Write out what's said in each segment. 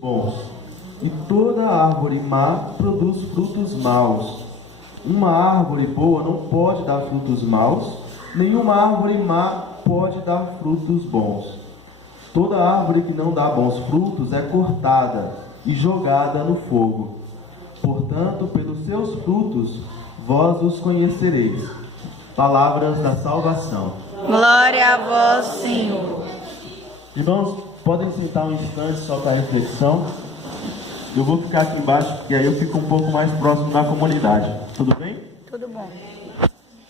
bons, e toda árvore má produz frutos maus. Uma árvore boa não pode dar frutos maus, nenhuma árvore má pode dar frutos bons. Toda árvore que não dá bons frutos é cortada e jogada no fogo. Portanto, pelos seus frutos vós os conhecereis. Palavras da salvação. Glória a vós, Senhor. Irmãos, podem sentar um instante só para a reflexão. Eu vou ficar aqui embaixo, porque aí eu fico um pouco mais próximo da comunidade. Tudo bem? Tudo bom.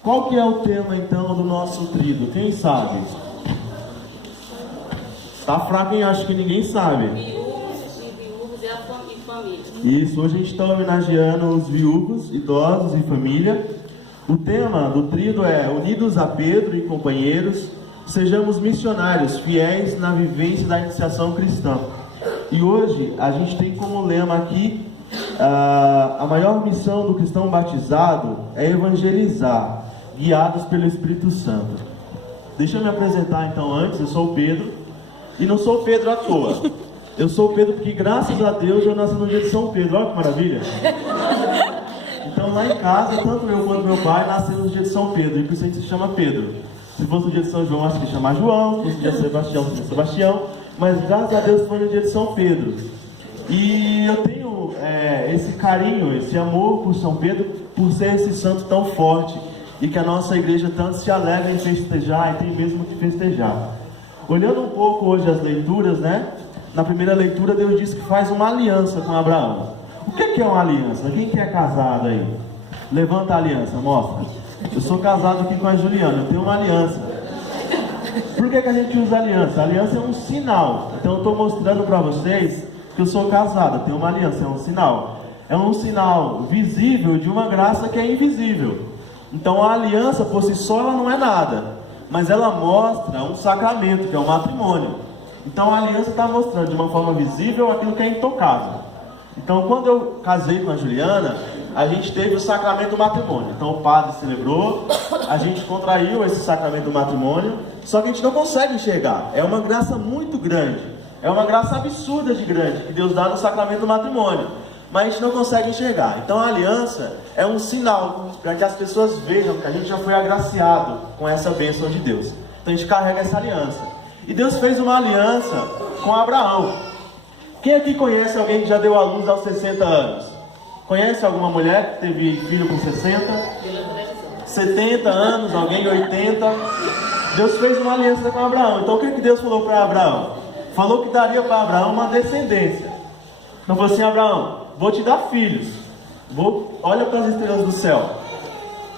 Qual que é o tema, então, do nosso trido? Quem sabe? Tá fraco, hein? Acho que ninguém sabe. Viúvos e família. Isso, hoje a gente está homenageando os viúvos, idosos e família. O tema do trido é: unidos a Pedro e companheiros, sejamos missionários, fiéis na vivência da iniciação cristã. E hoje a gente tem como lema aqui: a maior missão do cristão batizado é evangelizar, guiados pelo Espírito Santo. Deixa eu me apresentar então antes. Eu sou o Pedro, e não sou o Pedro à toa. Eu sou o Pedro porque, graças a Deus, eu nasci no dia de São Pedro. Olha que maravilha! Então lá em casa, tanto eu quanto meu pai nasceram no dia de São Pedro, e por isso a gente se chama Pedro. Se fosse o dia de São João, acho que se chama João. Se fosse o dia de Sebastião, se chama Sebastião. Mas graças a Deus foi no dia de São Pedro. E eu tenho esse carinho, esse amor por São Pedro, por ser esse santo tão forte, e que a nossa igreja tanto se alegra em festejar, e tem mesmo que festejar. Olhando um pouco hoje as leituras, né? Na primeira leitura, Deus diz que faz uma aliança com Abraão. O que é uma aliança? Quem que é casado aí? Levanta a aliança, mostra. Eu sou casado aqui com a Juliana, eu tenho uma aliança. Por que a gente usa aliança? A aliança é um sinal. Então eu estou mostrando para vocês que eu sou casado, eu tenho uma aliança, é um sinal. É um sinal visível de uma graça que é invisível. Então a aliança por si só ela não é nada, mas ela mostra um sacramento, que é o matrimônio. Então a aliança está mostrando de uma forma visível aquilo que é intocável. Então quando eu casei com a Juliana, a gente teve o sacramento do matrimônio. Então o padre celebrou, a gente contraiu esse sacramento do matrimônio, só que a gente não consegue enxergar. É uma graça muito grande, é uma graça absurda de grande que Deus dá no sacramento do matrimônio, mas a gente não consegue enxergar. Então a aliança é um sinal para que as pessoas vejam que a gente já foi agraciado com essa bênção de Deus. Então a gente carrega essa aliança. E Deus fez uma aliança com Abraão. Quem aqui conhece alguém que já deu à luz aos 60 anos? Conhece alguma mulher que teve filho com 60? 70 anos, alguém 80? Deus fez uma aliança com Abraão. Então o que Deus falou para Abraão? Falou que daria para Abraão uma descendência. Então falou assim: Abraão, vou te dar filhos. Olha para as estrelas do céu.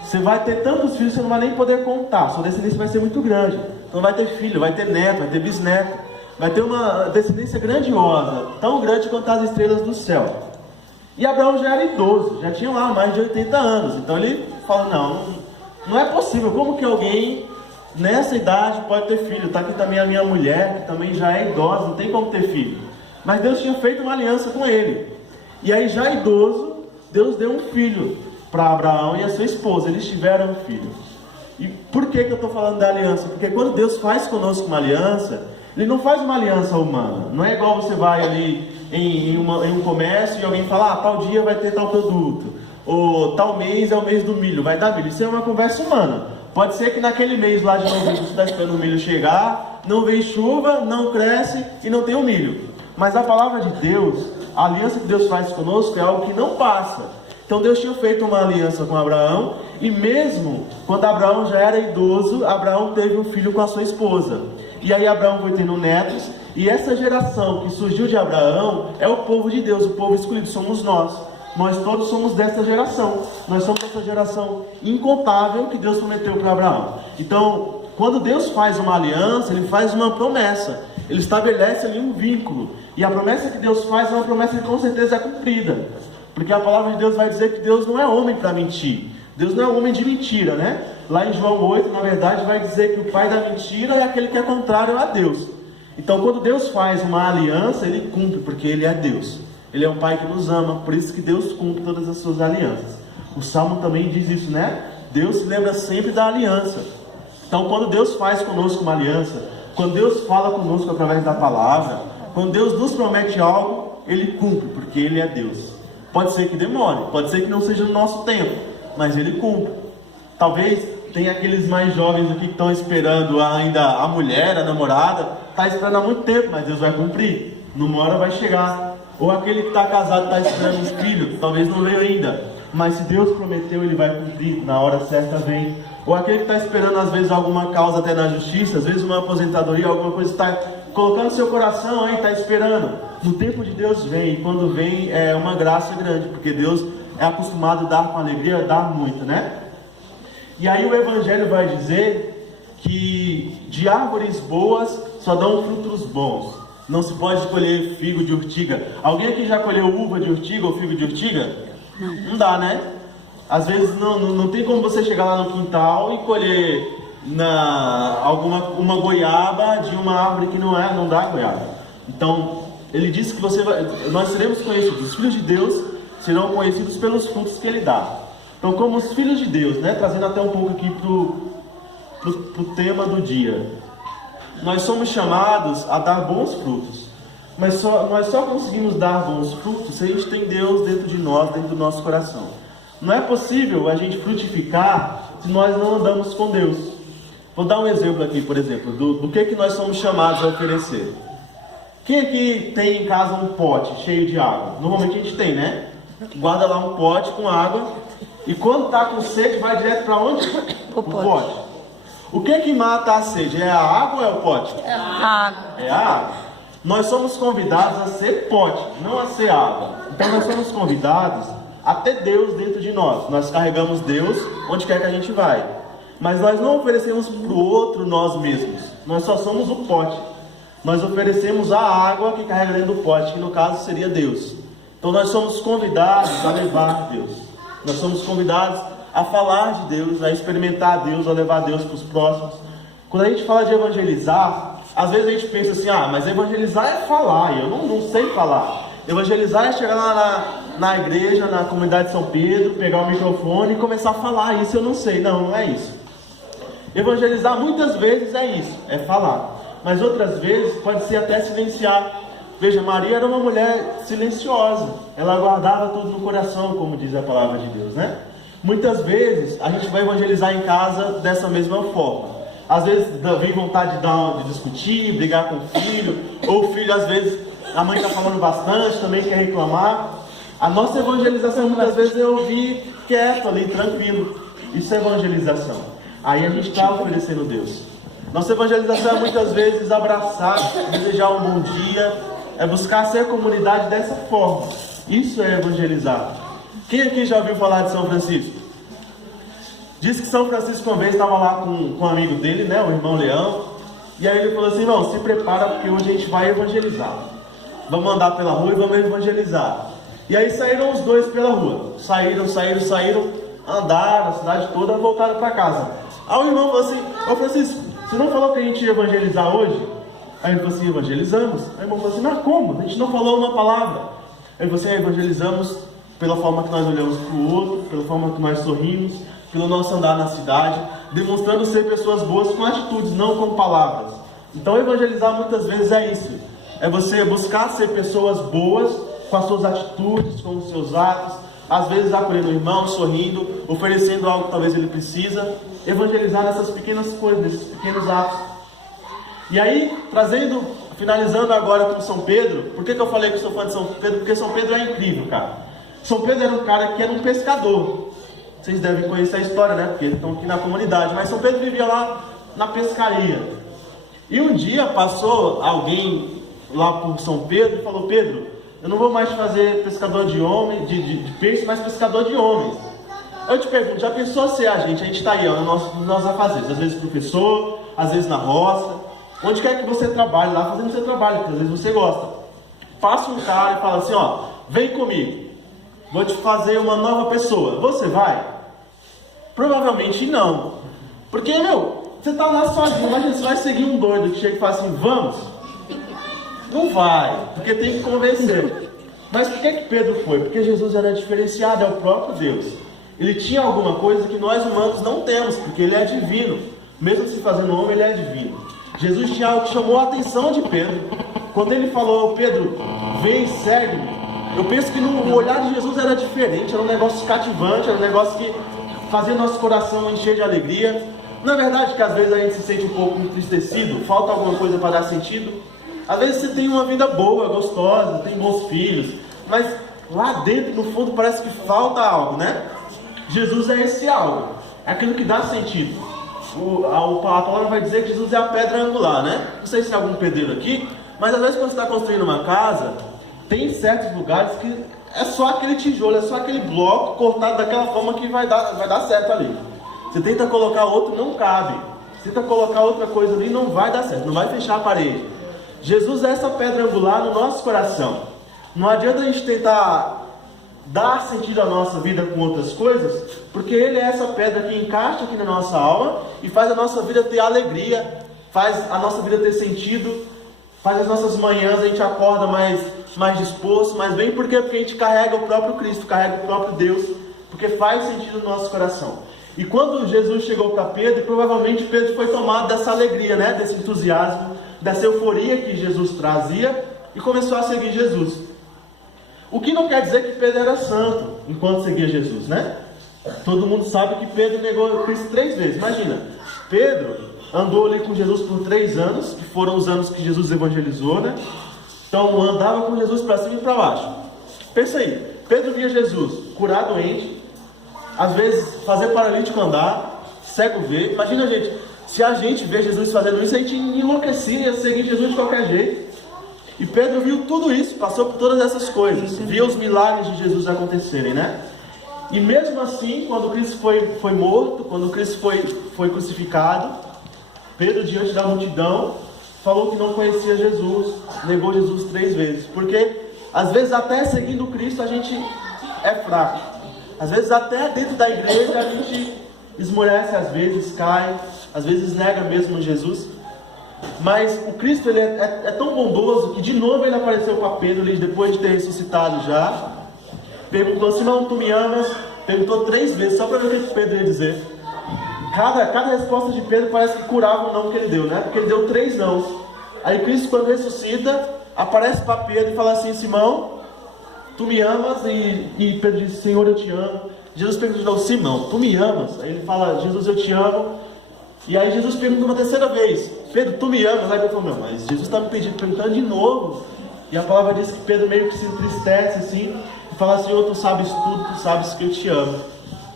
Você vai ter tantos filhos que você não vai nem poder contar. Sua descendência vai ser muito grande. Então vai ter filho, vai ter neto, vai ter bisneto. Vai ter uma descendência grandiosa, tão grande quanto as estrelas do céu. E Abraão já era idoso, já tinha lá mais de 80 anos. Então ele fala: não é possível. Como que alguém nessa idade pode ter filho? Está aqui também a minha mulher, que também já é idosa, não tem como ter filho. Mas Deus tinha feito uma aliança com ele. E aí, já idoso, Deus deu um filho para Abraão e a sua esposa. Eles tiveram um filho. E por que eu estou falando da aliança? Porque quando Deus faz conosco uma aliança, Ele não faz uma aliança humana. Não é igual você vai ali em um comércio e alguém fala: tal dia vai ter tal produto, ou tal mês é o mês do milho, vai dar milho. Isso é uma conversa humana. Pode ser que naquele mês lá de novembro você está esperando o milho chegar, não vem chuva, não cresce e não tem o milho. Mas a palavra de Deus, a aliança que Deus faz conosco é algo que não passa. Então Deus tinha feito uma aliança com Abraão, e mesmo quando Abraão já era idoso, Abraão teve um filho com a sua esposa. E aí Abraão foi tendo netos, e essa geração que surgiu de Abraão é o povo de Deus, o povo escolhido, somos nós. Nós todos somos dessa geração. Nós somos dessa geração incontável que Deus prometeu para Abraão. Então, quando Deus faz uma aliança, Ele faz uma promessa. Ele estabelece ali um vínculo. E a promessa que Deus faz é uma promessa que com certeza é cumprida. Porque a palavra de Deus vai dizer que Deus não é homem para mentir. Deus não é homem de mentira, né? Lá em João 8, na verdade, vai dizer que o pai da mentira é aquele que é contrário a Deus. Então, quando Deus faz uma aliança, Ele cumpre, porque Ele é Deus. Ele é um pai que nos ama, por isso que Deus cumpre todas as suas alianças. O Salmo também diz isso, né? Deus se lembra sempre da aliança. Então, quando Deus faz conosco uma aliança, quando Deus fala conosco através da palavra, quando Deus nos promete algo, Ele cumpre, porque Ele é Deus. Pode ser que demore, pode ser que não seja no nosso tempo, mas Ele cumpre. Talvez tenha aqueles mais jovens aqui que estão esperando ainda a mulher, a namorada, está esperando há muito tempo, mas Deus vai cumprir. Numa hora vai chegar. Ou aquele que está casado está esperando um filho, talvez não veio ainda, mas se Deus prometeu, Ele vai cumprir, na hora certa vem. Ou aquele que está esperando às vezes alguma causa até na justiça, às vezes uma aposentadoria, alguma coisa está colocando seu coração aí, está esperando. No tempo de Deus vem, e quando vem é uma graça grande, porque Deus é acostumado a dar com alegria, dá muito, né? E aí o Evangelho vai dizer que de árvores boas só dão frutos bons. Não se pode colher figo de urtiga. Alguém aqui já colheu uva de urtiga ou figo de urtiga? Não dá, né? Às vezes não tem como você chegar lá no quintal e colher uma goiaba de uma árvore que não dá goiaba. Então, ele disse que nós seremos conhecidos. Os filhos de Deus serão conhecidos pelos frutos que Ele dá. Então, como os filhos de Deus, né? Trazendo até um pouco aqui pro tema do dia. Nós somos chamados a dar bons frutos, mas nós só conseguimos dar bons frutos se a gente tem Deus dentro de nós, dentro do nosso coração. Não é possível a gente frutificar se nós não andamos com Deus. Vou dar um exemplo aqui, por exemplo, do que nós somos chamados a oferecer. Quem aqui tem em casa um pote cheio de água? Normalmente a gente tem, né? Guarda lá um pote com água e quando está com sede vai direto para onde? O pote. O que mata a sede? É a água ou é o pote? É a água. É a água. Nós somos convidados a ser pote, não a ser água. Então nós somos convidados a ter Deus dentro de nós. Nós carregamos Deus onde quer que a gente vai. Mas nós não oferecemos para o outro nós mesmos. Nós só somos o pote. Nós oferecemos a água que carrega dentro do pote, que no caso seria Deus. Então nós somos convidados a levar Deus. Nós somos convidados a falar de Deus, a experimentar Deus, a levar Deus para os próximos. Quando a gente fala de evangelizar, às vezes a gente pensa assim, mas evangelizar é falar, e eu não sei falar. Evangelizar é chegar lá na igreja, na comunidade de São Pedro, pegar o microfone e começar a falar, isso eu não sei. Não é isso. Evangelizar muitas vezes é isso, é falar. Mas outras vezes pode ser até silenciar. Veja, Maria era uma mulher silenciosa, ela guardava tudo no coração, como diz a palavra de Deus, né? Muitas vezes a gente vai evangelizar em casa dessa mesma forma. Às vezes vem vontade de discutir, brigar com o filho, ou o filho às vezes, a mãe está falando bastante, também quer reclamar. A nossa evangelização muitas vezes é ouvir quieto ali, tranquilo. Isso é evangelização. Aí a gente está oferecendo Deus. Nossa evangelização é muitas vezes abraçar, desejar um bom dia, é buscar ser comunidade dessa forma. Isso é evangelizar. Quem aqui já ouviu falar de São Francisco? Diz que São Francisco uma vez estava lá com um amigo dele, né, o irmão Leão. E aí ele falou assim, irmão, se prepara porque hoje a gente vai evangelizar. Vamos andar pela rua e vamos evangelizar. E aí saíram os dois pela rua. Saíram, andaram a cidade toda, voltaram para casa. Aí o irmão falou assim, ô Francisco, você não falou que a gente ia evangelizar hoje? Aí ele falou assim, evangelizamos. Aí o irmão falou assim, mas como? A gente não falou uma palavra. Aí ele falou assim, evangelizamos pela forma que nós olhamos para o outro, pela forma que nós sorrimos, pelo nosso andar na cidade, demonstrando ser pessoas boas com atitudes, não com palavras. Então evangelizar muitas vezes é isso. É você buscar ser pessoas boas com as suas atitudes, com os seus atos, às vezes acolhendo o irmão, sorrindo, oferecendo algo que talvez ele precisa. Evangelizar nessas pequenas coisas, nesses pequenos atos. E aí, finalizando agora com São Pedro. Por que eu falei que eu sou fã de São Pedro? Porque São Pedro é incrível, cara. São Pedro era um cara que era um pescador. Vocês devem conhecer a história, né? Porque eles estão aqui na comunidade. Mas São Pedro vivia lá na pescaria. E um dia passou alguém lá por São Pedro e falou, Pedro, eu não vou mais fazer pescador de homem, de peixe, mas pescador de homens. Eu te pergunto, já pensou se a gente está aí, ó, nos nossos afazeres, às vezes professor, às vezes na roça, onde quer que você trabalhe lá, fazendo o seu trabalho, porque às vezes você gosta. Passa um cara e fala assim, ó, vem comigo, vou te fazer uma nova pessoa, você vai? Provavelmente não, porque, você está lá sozinho, imagina, você vai seguir um doido que chega e fala assim, vamos? Não vai, porque tem que convencer. Mas por que Pedro foi? Porque Jesus era diferenciado, é o próprio Deus. Ele tinha alguma coisa que nós humanos não temos, porque ele é divino. Mesmo se fazendo homem, ele é divino. Jesus tinha algo que chamou a atenção de Pedro. quando ele falou, Pedro, vem, segue-me, eu penso que o olhar de Jesus era diferente, era um negócio cativante, era um negócio que fazia nosso coração encher de alegria. Não é verdade que às vezes a gente se sente um pouco entristecido, falta alguma coisa para dar sentido? Às vezes você tem uma vida boa, gostosa, tem bons filhos, mas lá dentro, no fundo, parece que falta algo, né? Jesus é esse algo, é aquilo que dá sentido. A palavra vai dizer que Jesus é a pedra angular, né? Não sei se tem algum pedreiro aqui, mas às vezes quando você está construindo uma casa, tem certos lugares que é só aquele tijolo, é só aquele bloco cortado daquela forma que vai dar certo ali. Você tenta colocar outro, não cabe. Você tenta colocar outra coisa ali, não vai dar certo, não vai fechar a parede. Jesus é essa pedra angular no nosso coração. Não adianta a gente tentar dar sentido à nossa vida com outras coisas, porque Ele é essa pedra que encaixa aqui na nossa alma e faz a nossa vida ter alegria, faz a nossa vida ter sentido, faz as nossas manhãs, a gente acorda mais disposto, mais bem. Por quê? Porque a gente carrega o próprio Cristo, carrega o próprio Deus, porque faz sentido no nosso coração. E quando Jesus chegou para Pedro, provavelmente Pedro foi tomado dessa alegria, né? Desse entusiasmo, dessa euforia que Jesus trazia, e começou a seguir Jesus. O que não quer dizer que Pedro era santo enquanto seguia Jesus, né? Todo mundo sabe que Pedro negou Cristo 3 vezes. Imagina, Pedro andou ali com Jesus por 3 anos, que foram os anos que Jesus evangelizou, né? Então andava com Jesus para cima e para baixo. Pensa aí, Pedro via Jesus curar doente, às vezes fazer paralítico andar, cego ver. Imagina, gente, se a gente vê Jesus fazendo isso, a gente enlouquecia, ia seguir Jesus de qualquer jeito. E Pedro viu tudo isso, passou por todas essas coisas, viu os milagres de Jesus acontecerem, né? E mesmo assim, quando Cristo foi morto, quando Cristo foi crucificado, Pedro, diante da multidão, falou que não conhecia Jesus, negou Jesus 3 vezes. Porque às vezes até seguindo Cristo a gente é fraco. Às vezes até dentro da igreja a gente esmorece, às vezes cai, às vezes nega mesmo Jesus. Mas o Cristo, ele é tão bondoso que de novo ele apareceu para Pedro, depois de ter ressuscitado já. Perguntou, Simão, tu me amas? Perguntou 3 vezes, só para ver o que Pedro ia dizer. Cada resposta de Pedro parece que curava o não que ele deu, né? Porque ele deu 3 nãos. Aí Cristo, quando ressuscita, aparece para Pedro e fala assim, Simão, tu me amas? E Pedro diz, Senhor, eu te amo. Jesus perguntou, Simão, tu me amas? Aí ele fala, Jesus, eu te amo. E aí Jesus pergunta uma 3ª vez, Pedro, tu me amas? Aí ele falou, mas Jesus está me perguntando de novo. E a palavra diz que Pedro meio que se entristece assim, e fala, Senhor, tu sabes tudo, tu sabes que eu te amo.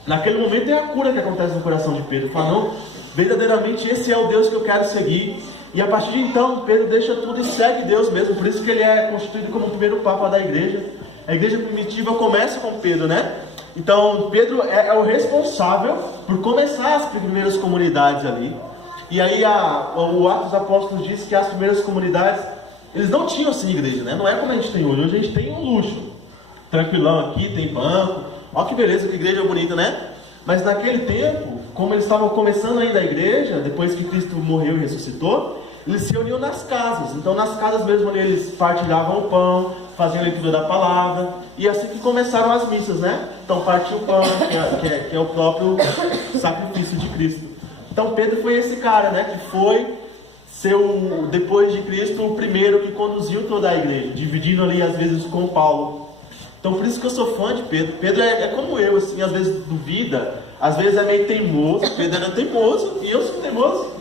Naquele momento é a cura que acontece no coração de Pedro. Fala, não, verdadeiramente esse é o Deus que eu quero seguir. E a partir de então, Pedro deixa tudo e segue Deus mesmo. Por isso que ele é constituído como o primeiro papa da igreja. A igreja primitiva começa com Pedro, né? Então, Pedro é o responsável por começar as primeiras comunidades ali. E aí, o Atos dos Apóstolos diz que as primeiras comunidades, eles não tinham assim igreja, né? Não é como a gente tem hoje. Hoje a gente tem um luxo. Tranquilão aqui, tem banco. Olha que beleza, que igreja bonita, né? Mas naquele tempo, como eles estavam começando ainda a igreja, depois que Cristo morreu e ressuscitou, eles se reuniam nas casas. Então nas casas mesmo ali eles partilhavam o pão, faziam a leitura da palavra. E assim que começaram as missas, né? Então partiu o pão, que é o próprio sacrifício de Cristo. Então Pedro foi esse cara, né? Que foi ser, depois de Cristo, o primeiro que conduziu toda a igreja, dividindo ali às vezes com Paulo. Então por isso que eu sou fã de Pedro. Pedro é como eu, assim, às vezes duvida, às vezes é meio teimoso. Pedro era teimoso e eu sou teimoso.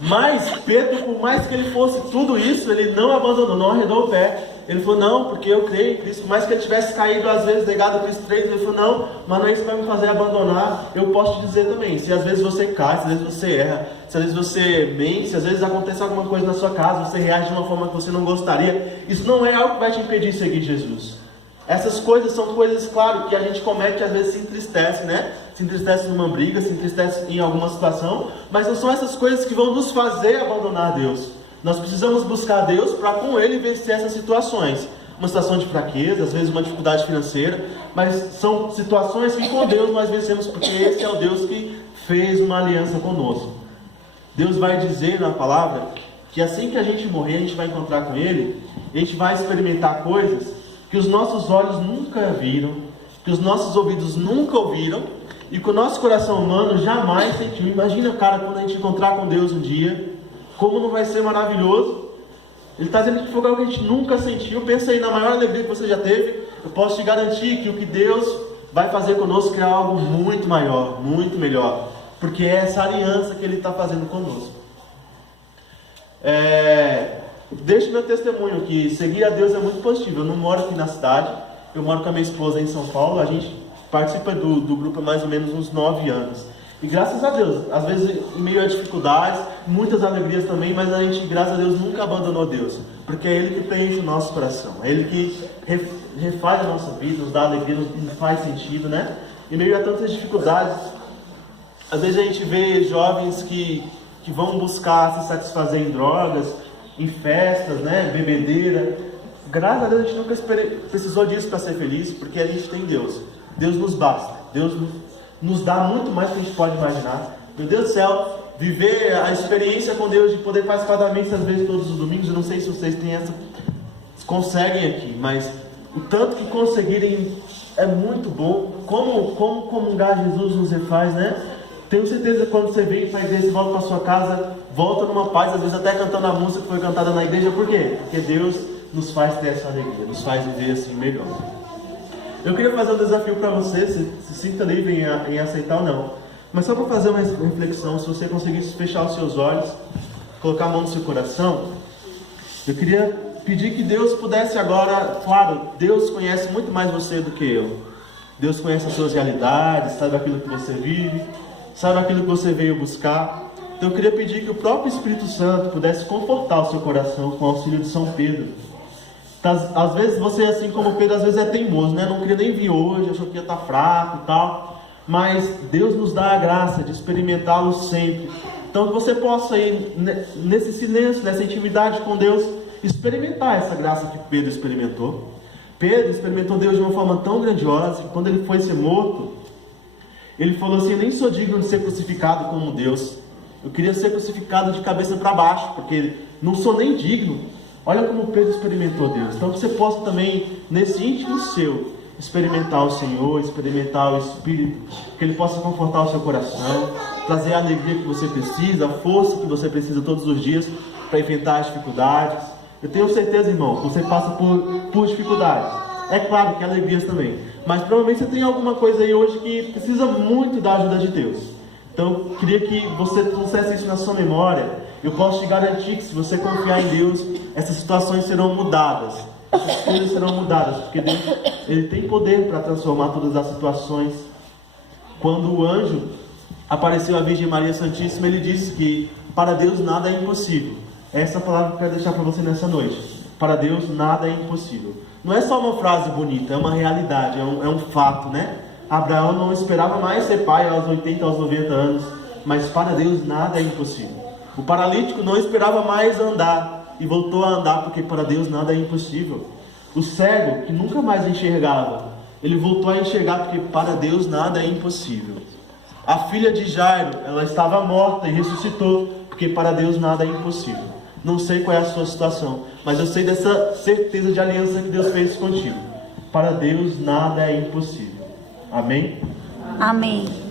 Mas Pedro, por mais que ele fosse tudo isso, ele não abandonou, não arredou o pé. Ele falou, não, porque eu creio em Cristo. Por mais que ele tivesse caído, às vezes, negado a Cristo 3 vezes, ele falou, não, mas não é isso que vai me fazer abandonar. Eu posso te dizer também, se às vezes você cai, se às vezes você erra, se às vezes você mente, se às vezes acontece alguma coisa na sua casa, você reage de uma forma que você não gostaria, isso não é algo que vai te impedir de seguir Jesus. Essas coisas são coisas, claro, que a gente comete, às vezes se entristece, né? Se entristece numa briga, se entristece em alguma situação, mas não são essas coisas que vão nos fazer abandonar Deus. Nós precisamos buscar Deus para com Ele vencer essas situações. Uma situação de fraqueza, às vezes uma dificuldade financeira, mas são situações que com Deus nós vencemos, porque esse é o Deus que fez uma aliança conosco. Deus vai dizer na palavra que assim que a gente morrer, a gente vai encontrar com Ele, a gente vai experimentar coisas que os nossos olhos nunca viram, que os nossos ouvidos nunca ouviram, e que o nosso coração humano jamais sentiu. Imagina, cara, quando a gente encontrar com Deus um dia, como não vai ser maravilhoso. Ele está dizendo que foi algo que a gente nunca sentiu. Pensa aí na maior alegria que você já teve. Eu posso te garantir que o que Deus vai fazer conosco é algo muito maior, muito melhor. Porque é essa aliança que Ele está fazendo conosco. Deixo meu testemunho que seguir a Deus é muito positivo. Eu não moro aqui na cidade. Eu moro com a minha esposa em São Paulo. A gente participa do grupo há mais ou menos uns 9 anos. E graças a Deus, às vezes em meio a dificuldades, muitas alegrias também, mas a gente, graças a Deus, nunca abandonou Deus. Porque é Ele que preenche o nosso coração. É Ele que refaz a nossa vida, nos dá alegria, nos faz sentido, né? Em meio a tantas dificuldades, às vezes a gente vê jovens que vão buscar se satisfazer em drogas, em festas, né? Bebedeira. Graças a Deus a gente nunca precisou disso para ser feliz, porque a gente tem Deus. Deus nos basta. Deus nos dá muito mais do que a gente pode imaginar. Meu Deus do céu, viver a experiência com Deus de poder participar da missa às vezes todos os domingos. Eu não sei se vocês têm conseguem aqui, mas o tanto que conseguirem é muito bom. Como comungar Jesus nos refaz, né? Tenho certeza que quando você vem para a igreja, você volta para sua casa, volta numa paz, às vezes até cantando a música que foi cantada na igreja. Por quê? Porque Deus nos faz ter essa alegria, nos faz viver assim melhor. Eu queria fazer um desafio para você, se sinta livre em aceitar ou não. Mas só para fazer uma reflexão, se você conseguisse fechar os seus olhos, colocar a mão no seu coração, eu queria pedir que Deus pudesse agora, claro, Deus conhece muito mais você do que eu. Deus conhece as suas realidades, sabe aquilo que você vive, sabe aquilo que você veio buscar. Então eu queria pedir que o próprio Espírito Santo pudesse confortar o seu coração com o auxílio de São Pedro. Às vezes você, assim como Pedro, às vezes é teimoso, né? Não queria nem vir hoje, achou que ia estar fraco e tal. Mas Deus nos dá a graça de experimentá-lo sempre. Então que você possa ir nesse silêncio, nessa intimidade com Deus, experimentar essa graça que Pedro experimentou. Pedro experimentou Deus de uma forma tão grandiosa que quando ele foi ser morto, ele falou assim: eu nem sou digno de ser crucificado como Deus. Eu queria ser crucificado de cabeça para baixo, porque não sou nem digno. Olha como Pedro experimentou Deus. Então que você possa também, nesse íntimo seu, experimentar o Senhor, experimentar o Espírito, que Ele possa confortar o seu coração, trazer a alegria que você precisa, a força que você precisa todos os dias para enfrentar as dificuldades. Eu tenho certeza, irmão, que você passa por dificuldades. É claro que alegrias também. Mas provavelmente você tem alguma coisa aí hoje que precisa muito da ajuda de Deus. Então eu queria que você trouxesse isso na sua memória. Eu posso te garantir que se você confiar em Deus, essas situações serão mudadas. Essas coisas serão mudadas, porque Deus, Ele tem poder para transformar todas as situações. Quando o anjo apareceu à Virgem Maria Santíssima, ele disse que para Deus nada é impossível. Essa palavra que eu quero deixar para você nessa noite. Para Deus nada é impossível. Não é só uma frase bonita, é uma realidade, é um fato, né? Abraão não esperava mais ser pai aos 80, aos 90 anos, mas para Deus nada é impossível. O paralítico não esperava mais andar e voltou a andar, porque para Deus nada é impossível. O cego, que nunca mais enxergava, ele voltou a enxergar, porque para Deus nada é impossível. A filha de Jairo, ela estava morta e ressuscitou, porque para Deus nada é impossível. Não sei qual é a sua situação, mas eu sei dessa certeza de aliança que Deus fez contigo. Para Deus nada é impossível. Amém? Amém.